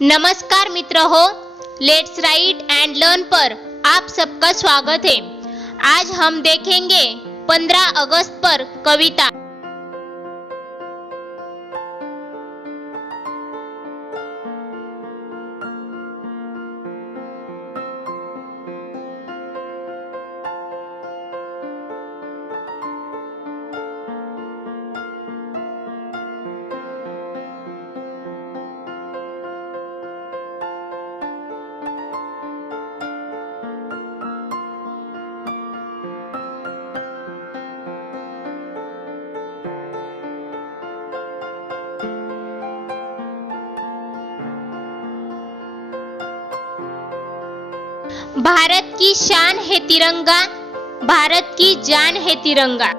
नमस्कार मित्र हो, लेट्स राइट एंड लर्न पर आप सबका स्वागत है। आज हम देखेंगे 15 अगस्त पर कविता। भारत की शान है तिरंगा, भारत की जान है तिरंगा।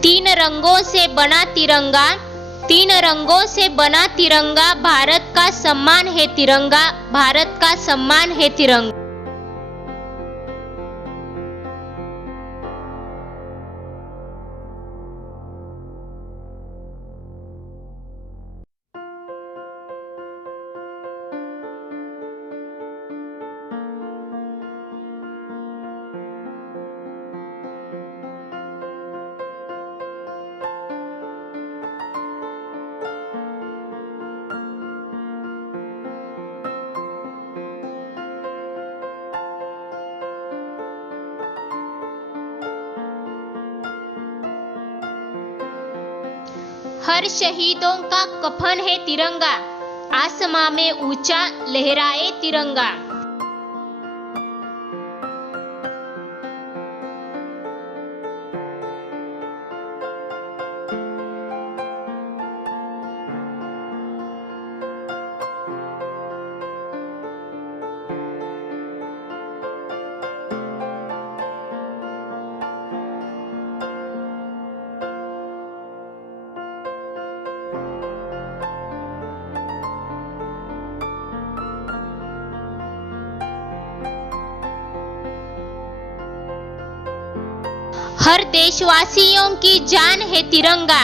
तीन रंगों से बना तिरंगा, तीन रंगों से बना तिरंगा, भारत का सम्मान है तिरंगा, भारत का सम्मान है तिरंगा। हर शहीदों का कफन है तिरंगा, आसमां में ऊंचा लहराए तिरंगा। हर देशवासियों की जान है तिरंगा,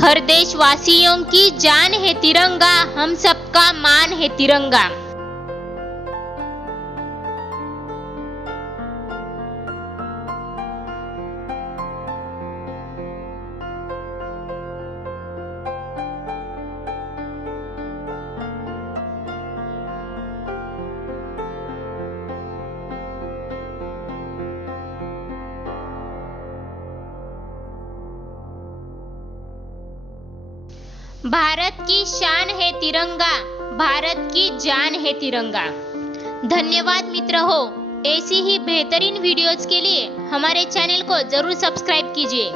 हर देशवासियों की जान है तिरंगा, हम सबका मान है तिरंगा। भारत की शान है तिरंगा, भारत की जान है तिरंगा। धन्यवाद मित्र हो, ऐसी ही बेहतरीन वीडियोज के लिए हमारे चैनल को जरूर सब्सक्राइब कीजिए।